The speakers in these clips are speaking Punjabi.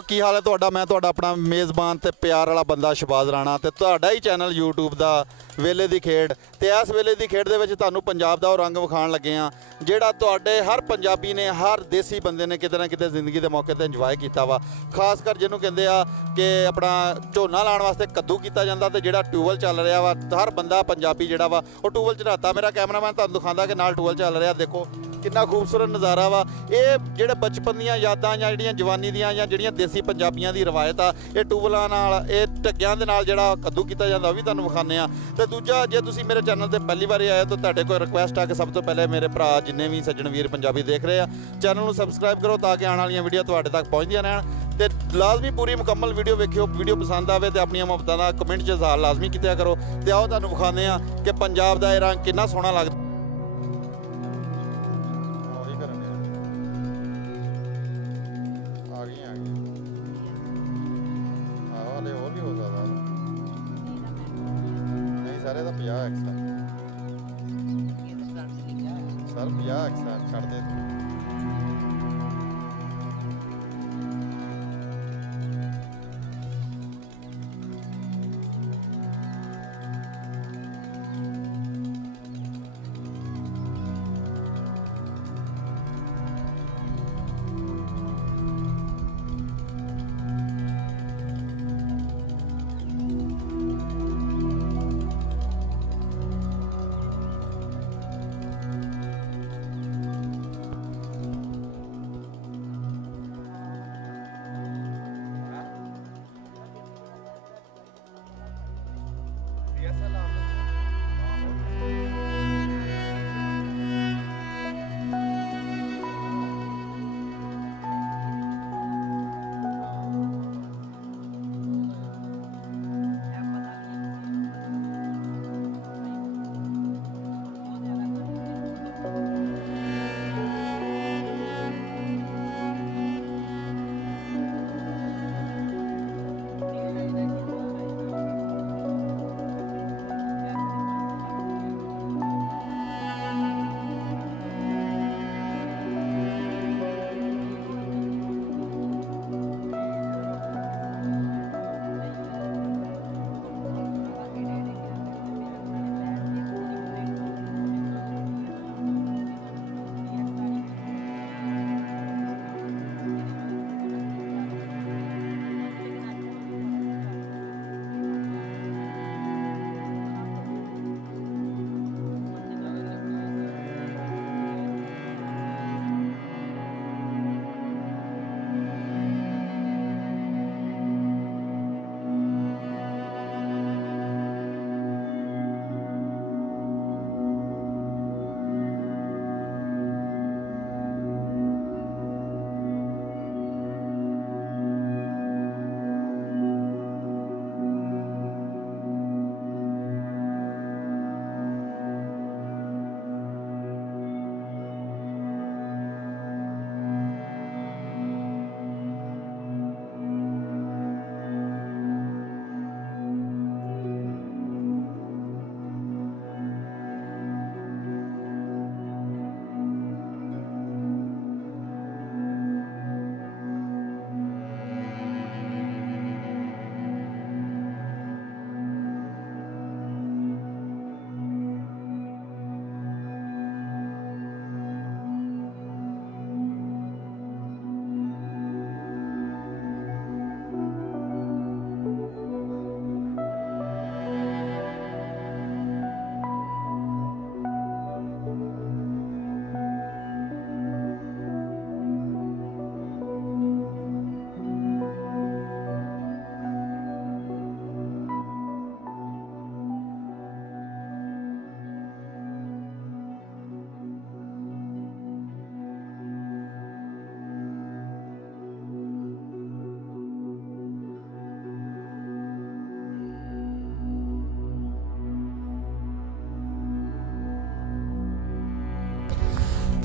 ਕੀ ਹਾਲ ਹੈ ਤੁਹਾਡਾ? ਮੈਂ ਤੁਹਾਡਾ ਆਪਣਾ ਮੇਜ਼ਬਾਨ ਤੇ ਪਿਆਰ ਵਾਲਾ ਬੰਦਾ ਸ਼ਬਾਜ਼ ਰਾਣਾ ਤੇ ਤੁਹਾਡਾ ਹੀ ਚੈਨਲ YouTube ਦਾ ਵੇਲੇ ਦੀ ਖੇਡ। ਤੇ ਇਸ ਵੇਲੇ ਦੀ ਖੇਡ ਦੇ ਵਿੱਚ ਤੁਹਾਨੂੰ ਪੰਜਾਬ ਦਾ ਉਹ ਰੰਗ ਵਿਖਾਉਣ ਲੱਗੇ ਆ ਜਿਹੜਾ ਤੁਹਾਡੇ ਹਰ ਪੰਜਾਬੀ ਨੇ, ਹਰ ਦੇਸੀ ਬੰਦੇ ਨੇ ਕਿਤੇ ਨਾ ਕਿਤੇ ਜ਼ਿੰਦਗੀ ਦੇ ਮੌਕੇ ਤੇ ਇੰਜੋਏ ਕੀਤਾ ਵਾ। ਖਾਸ ਕਰ ਜਿਹਨੂੰ ਕਹਿੰਦੇ ਆ ਕਿ ਆਪਣਾ ਝੋਨਾ ਲਾਉਣ ਵਾਸਤੇ ਕੱਦੂ ਕੀਤਾ ਜਾਂਦਾ ਤੇ ਜਿਹੜਾ ਟਿਊਬਵੈੱਲ ਚੱਲ ਰਿਹਾ ਵਾ, ਹਰ ਬੰਦਾ ਪੰਜਾਬੀ ਜਿਹੜਾ ਵਾ ਉਹ ਟਿਊਬਵੈੱਲ ਚੜਾਤਾ। ਮੇਰਾ ਕੈਮਰਾਮੈਨ ਤੁਹਾਨੂੰ ਦਿਖਾਉਂਦਾ ਕਿ ਨਾਲ ਟਿਊਬਵੈੱਲ ਚੱਲ ਰਿਹਾ, ਦੇਖੋ ਕਿੰਨਾ ਖੂਬਸੂਰਤ ਨਜ਼ਾਰਾ ਵਾ। ਇਹ ਜਿਹੜੇ ਬਚਪਨ ਦੀਆਂ ਯਾਦਾਂ ਜਾਂ ਜਿਹੜੀਆਂ ਜਵਾਨੀ ਦੀਆਂ ਜਾਂ ਜਿਹੜੀਆਂ ਦੇਸੀ ਪੰਜਾਬੀਆਂ ਦੀ ਰਵਾਇਤ ਆ, ਇਹ ਟਿਊਬਵੈੱਲਾਂ ਨਾਲ, ਇਹ ਢੱਕਿਆਂ ਦੇ ਨਾਲ ਜਿਹੜਾ ਕੱਦੂ ਕੀਤਾ ਜਾਂਦਾ ਉਹ ਵੀ ਤੁਹਾਨੂੰ ਵਿਖਾਉਂਦੇ ਆ। ਤੇ ਦੂਜਾ, ਜੇ ਤੁਸੀਂ ਮੇਰੇ ਚੈਨਲ ਤੇ ਪਹਿਲੀ ਵਾਰੀ ਆਏ ਤਾਂ ਤੁਹਾਡੇ ਕੋਲ ਰਿਕੁਐਸਟ ਆ ਕਿ ਸਭ ਤੋਂ ਪਹਿਲੇ ਮੇਰੇ ਭਰਾ ਜਿੰਨੇ ਵੀ ਸੱਜਣ ਵੀਰ ਪੰਜਾਬੀ ਦੇਖ ਰਹੇ ਆ, ਚੈਨਲ ਨੂੰ ਸਬਸਕ੍ਰਾਈਬ ਕਰੋ ਤਾਂ ਕਿ ਆਉਣ ਵਾਲੀਆਂ ਵੀਡੀਓ ਤੁਹਾਡੇ ਤੱਕ ਪਹੁੰਚਦੀਆਂ ਰਹਿਣ। ਤੇ ਲਾਜ਼ਮੀ ਪੂਰੀ ਮੁਕੰਮਲ ਵੀਡੀਓ ਵੇਖਿਓ। ਵੀਡੀਓ ਪਸੰਦ ਆਵੇ ਤੇ ਆਪਣੀਆਂ ਮੁਹੱਬਤਾਂ ਦਾ ਕਮੈਂਟ 'ਚ ਇਜ਼ਹਾਰ ਲਾਜ਼ਮੀ ਕੀਤਾ ਕਰੋ। ਤੇ ਆਓ ਤੁਹਾਨੂੰ ਵਿਖਾਉਂਦੇ ਆ ਕਿ ਪੰਜਾਬ ਦਾ ਇਹ ਰੰਗ ਕਿੰਨਾ ਸੋਹਣਾ ਲੱਗਦਾ। ਸਾਰੇ ਦਾ 50 ਐਕਸਟਰਾ ਸਰ 50 ਐਕਸਟਰਾ ਛੱਡ ਦੇ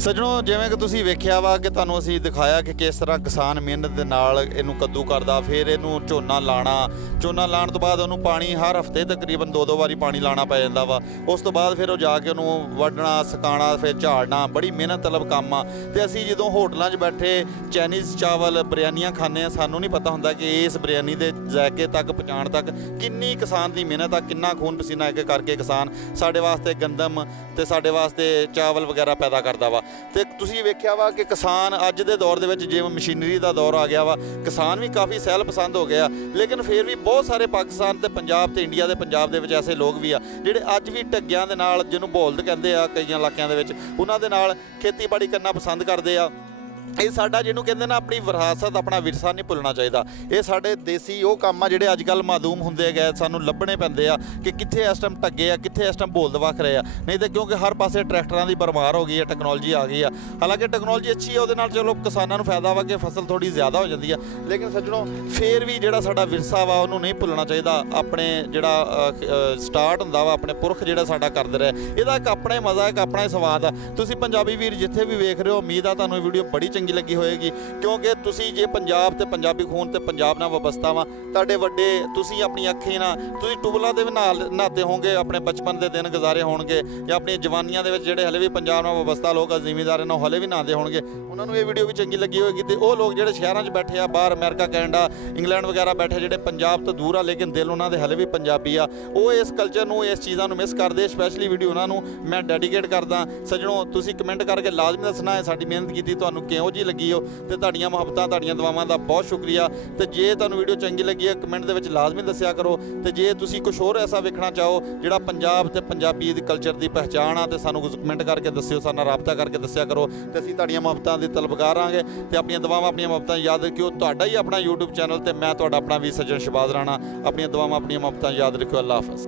ਸੱਜਣੋ, ਜਿਵੇਂ ਕਿ ਤੁਸੀਂ ਵੇਖਿਆ ਵਾ ਕਿ ਤੁਹਾਨੂੰ ਅਸੀਂ ਦਿਖਾਇਆ ਕਿ ਕਿਸ ਤਰ੍ਹਾਂ ਕਿਸਾਨ ਮਿਹਨਤ ਦੇ ਨਾਲ ਇਹਨੂੰ ਕੱਦੂ ਕਰਦਾ, ਫਿਰ ਇਹਨੂੰ ਝੋਨਾ ਲਾਉਣ ਤੋਂ ਬਾਅਦ ਉਹਨੂੰ ਪਾਣੀ ਹਰ ਹਫਤੇ ਤਕਰੀਬਨ 2-2 ਵਾਰੀ ਪਾਣੀ ਲਾਉਣਾ ਪੈ ਜਾਂਦਾ ਵਾ। ਉਸ ਤੋਂ ਬਾਅਦ ਫਿਰ ਉਹ ਜਾ ਕੇ ਉਹਨੂੰ ਵੱਢਣਾ, ਸੁਕਾਉਣਾ, ਫਿਰ ਝਾੜਨਾ, ਬੜੀ ਮਿਹਨਤ ਤਲਬ ਕੰਮ ਆ। ਤੇ ਅਸੀਂ ਜਦੋਂ ਹੋਟਲਾਂ 'ਚ ਬੈਠੇ ਚਾਈਨੀਜ਼ ਚਾਵਲ ਬਿਰਿਆਨੀਆਂ ਖਾਂਦੇ ਆ, ਸਾਨੂੰ ਨਹੀਂ ਪਤਾ ਹੁੰਦਾ ਕਿ ਇਸ ਬਿਰਿਆਨੀ ਦੇ ਜ਼ਾਇਕੇ ਤੱਕ ਪਹੁੰਚਾਉਣ ਤੱਕ ਕਿੰਨੀ ਕਿਸਾਨ ਦੀ ਮਿਹਨਤ ਆ, ਕਿੰਨਾ ਖੂਨ ਪਸੀਨਾ ਇੱਕ ਕਰਕੇ ਕਿਸਾਨ ਸਾਡੇ ਵਾਸਤੇ ਗੰਦਮ ਤੇ ਸਾਡੇ ਵਾਸਤੇ ਚਾਵਲ ਵਗੈਰਾ ਪੈਦਾ ਕਰਦਾ ਵਾ। ਤੇ ਤੁਸੀਂ ਵੇਖਿਆ ਵਾ ਕਿ ਕਿਸਾਨ ਅੱਜ ਦੇ ਦੌਰ ਦੇ ਵਿੱਚ ਜਿਵੇਂ ਮਸ਼ੀਨਰੀ ਦਾ ਦੌਰ ਆ ਗਿਆ ਵਾ, ਕਿਸਾਨ ਵੀ ਕਾਫੀ ਸਹਿਲ ਪਸੰਦ ਹੋ ਗਿਆ, ਲੇਕਿਨ ਫਿਰ ਵੀ ਬਹੁਤ ਸਾਰੇ ਪਾਕਿਸਤਾਨ ਤੇ ਪੰਜਾਬ ਤੇ ਇੰਡੀਆ ਦੇ ਪੰਜਾਬ ਦੇ ਵਿੱਚ ਐਸੇ ਲੋਕ ਵੀ ਆ ਜਿਹੜੇ ਅੱਜ ਵੀ ਢੱਗਿਆਂ ਦੇ ਨਾਲ, ਜਿਹਨੂੰ ਬੋਲਦ ਕਹਿੰਦੇ ਆ ਕਈਆਂ ਇਲਾਕਿਆਂ ਦੇ ਵਿੱਚ, ਉਹਨਾਂ ਦੇ ਨਾਲ ਖੇਤੀਬਾੜੀ ਕਰਨਾ ਪਸੰਦ ਕਰਦੇ ਆ। ਇਹ ਸਾਡਾ ਜਿਹਨੂੰ ਕਹਿੰਦੇ ਨਾ ਆਪਣੀ ਵਿਰਾਸਤ, ਆਪਣਾ ਵਿਰਸਾ ਨਹੀਂ ਭੁੱਲਣਾ ਚਾਹੀਦਾ। ਇਹ ਸਾਡੇ ਦੇਸੀ ਉਹ ਕੰਮ ਆ ਜਿਹੜੇ ਅੱਜ ਕੱਲ੍ਹ ਮਾਦੂਮ ਹੁੰਦੇ ਗਏ, ਸਾਨੂੰ ਲੱਭਣੇ ਪੈਂਦੇ ਆ ਕਿ ਕਿੱਥੇ ਇਸ ਟਾਈਮ ਢੱਗੇ ਆ, ਕਿੱਥੇ ਇਸ ਟਾਈਮ ਬੋਲਦ ਵੱਖ ਰਹੇ ਆ। ਨਹੀਂ ਤਾਂ ਕਿਉਂਕਿ ਹਰ ਪਾਸੇ ਟਰੈਕਟਰਾਂ ਦੀ ਭਰਮਾਰ ਹੋ ਗਈ ਹੈ, ਟੈਕਨੋਲੋਜੀ ਆ ਗਈ ਆ। ਹਾਲਾਂਕਿ ਟੈਕਨੋਲੋਜੀ ਅੱਛੀ ਹੈ, ਉਹਦੇ ਨਾਲ ਚਲੋ ਕਿਸਾਨਾਂ ਨੂੰ ਫਾਇਦਾ ਵਾ ਕਿ ਫਸਲ ਥੋੜ੍ਹੀ ਜ਼ਿਆਦਾ ਹੋ ਜਾਂਦੀ ਆ, ਲੇਕਿਨ ਸੱਜਣੋ ਫਿਰ ਵੀ ਜਿਹੜਾ ਸਾਡਾ ਵਿਰਸਾ ਵਾ ਉਹਨੂੰ ਨਹੀਂ ਭੁੱਲਣਾ ਚਾਹੀਦਾ। ਆਪਣੇ ਜਿਹੜਾ ਸਟਾਰਟ ਹੁੰਦਾ ਵਾ, ਆਪਣੇ ਪੁਰਖ ਜਿਹੜਾ ਸਾਡਾ ਕਰਦੇ ਰਹੇ, ਇਹਦਾ ਇੱਕ ਆਪਣਾ ਹੀ ਮਜ਼ਾ, ਇੱਕ ਆਪਣਾ ਹੀ ਸਵਾਦ ਆ। ਤੁਸੀਂ ਪੰਜਾਬੀ ਵੀਰ ਜਿੱਥੇ ਵੀ ਵੇਖ ਰਹੇ ਹੋ, ਉਮੀਦ ਆ ਤੁਹਾਨੂੰ ਇਹ ਵੀਡੀਓ ਬੜੀ ਚੰਗੀ ਲੱਗੀ ਹੋਏਗੀ, ਕਿਉਂਕਿ ਤੁਸੀਂ ਜੇ ਪੰਜਾਬ ਤੇ ਪੰਜਾਬੀ ਖੂਨ ਤੇ ਪੰਜਾਬ ਨਾਲ ਵਬਸਤਾ ਵਾ, ਤੁਹਾਡੇ ਵੱਡੇ, ਤੁਸੀਂ ਆਪਣੀ ਅੱਖੀਂ ਨਾਲ ਤੁਸੀਂ ਟੂਬਲਾਂ ਦੇ ਵੀ ਨਹਾਤੇ ਹੋਣਗੇ, ਆਪਣੇ ਬਚਪਨ ਦੇ ਦਿਨ ਗੁਜ਼ਾਰੇ ਹੋਣਗੇ, ਜਾਂ ਆਪਣੀ ਜਵਾਨੀਆਂ ਦੇ ਵਿੱਚ ਜਿਹੜੇ ਹਲੇ ਵੀ ਪੰਜਾਬ ਨਾਲ ਵਬਸਤਾ ਲੋਕ ਆ, ਜ਼ਿਮੀਂਦਾਰ ਨਾਲ ਹਲੇ ਵੀ ਨਹਾਉਂਦੇ ਹੋਣਗੇ, ਉਹਨਾਂ ਨੂੰ ਇਹ ਵੀਡੀਓ ਵੀ ਚੰਗੀ ਲੱਗੀ ਹੋਏਗੀ। ਤੇ ਉਹ ਲੋਕ ਜਿਹੜੇ ਸ਼ਹਿਰਾਂ 'ਚ ਬੈਠੇ ਆ, ਬਾਹਰ ਅਮਰੀਕਾ, ਕੈਨੇਡਾ, ਇੰਗਲੈਂਡ ਵਗੈਰਾ ਬੈਠੇ, ਜਿਹੜੇ ਪੰਜਾਬ ਤੋਂ ਦੂਰ ਆ ਲੇਕਿਨ ਦਿਲ ਉਹਨਾਂ ਦੇ ਹਲੇ ਵੀ ਪੰਜਾਬੀ ਆ, ਉਹ ਇਸ ਕਲਚਰ ਨੂੰ, ਇਸ ਚੀਜ਼ਾਂ ਨੂੰ ਮਿਸ ਕਰਦੇ। ਸਪੈਸ਼ਲੀ ਵੀਡੀਓ ਉਹਨਾਂ ਨੂੰ ਮੈਂ ਡੈਡੀਕੇਟ ਕਰਦਾ। ਸੱਜਣੋ, ਤੁਸੀਂ ਕਮੈਂਟ ਕਰਕੇ ਲਾਜ਼ਮੀ ਦੱਸਣਾ ਹੈ ਸਾਡੀ ਮਿਹਨਤ ਕੀਤੀ ਤੁਹਾਨੂੰ ਕਿਹੋ ਜਿਹੀ ਲੱਗੀ ਹੋ, ਤੇ ਤੁਹਾਡੀਆਂ ਮੁਹੱਬਤਾਂ, ਤੁਹਾਡੀਆਂ ਦੁਆਵਾਂ ਦਾ ਬਹੁਤ ਸ਼ੁਕਰੀਆ। ਤੇ ਜੇ ਤੁਹਾਨੂੰ ਵੀਡੀਓ ਚੰਗੀ ਲੱਗੀ ਹੈ, ਕਮੈਂਟ ਦੇ ਵਿੱਚ ਲਾਜ਼ਮੀ ਦੱਸਿਆ ਕਰੋ। ਤੇ ਜੇ ਤੁਸੀਂ ਕੁਝ ਹੋਰ ਐਸਾ ਵੇਖਣਾ ਚਾਹੋ ਜਿਹੜਾ ਪੰਜਾਬ ਤੇ ਪੰਜਾਬੀ ਦੀ ਕਲਚਰ ਦੀ ਪਹਿਚਾਣ ਆ, ਤੇ ਸਾਨੂੰ ਕਮੈਂਟ ਕਰਕੇ ਦੱਸਿਓ, ਸਾਡੇ ਨਾਲ ਰਾਬਤਾ ਕਰਕੇ ਦੱਸਿਆ ਕਰੋ, ਤੇ ਅਸੀਂ ਤੁਹਾਡੀਆਂ ਮੁਹੱਬਤਾਂ ਦੇ ਤਲਬਗਾਰ ਰਾਂਗੇ। ਤੇ ਆਪਣੀਆਂ ਦੁਆਵਾਂ, ਆਪਣੀਆਂ ਮੁਹੱਬਤਾਂ ਯਾਦ ਰੱਖਿਓ। ਤੁਹਾਡਾ ਹੀ ਆਪਣਾ YouTube ਚੈਨਲ ਤੇ ਮੈਂ ਤੁਹਾਡਾ ਆਪਣਾ ਵੀ ਸੱਜਣ ਸ਼ਹਬਾਜ਼ ਰਾਣਾ। ਆਪਣੀਆਂ ਦੁਆਵਾਂ, ਆਪਣੀਆਂ ਮੁਹੱਬਤਾਂ ਯਾਦ ਰੱਖਿਓ। ਅੱਲਾਹ ਹਾਫਿਜ਼।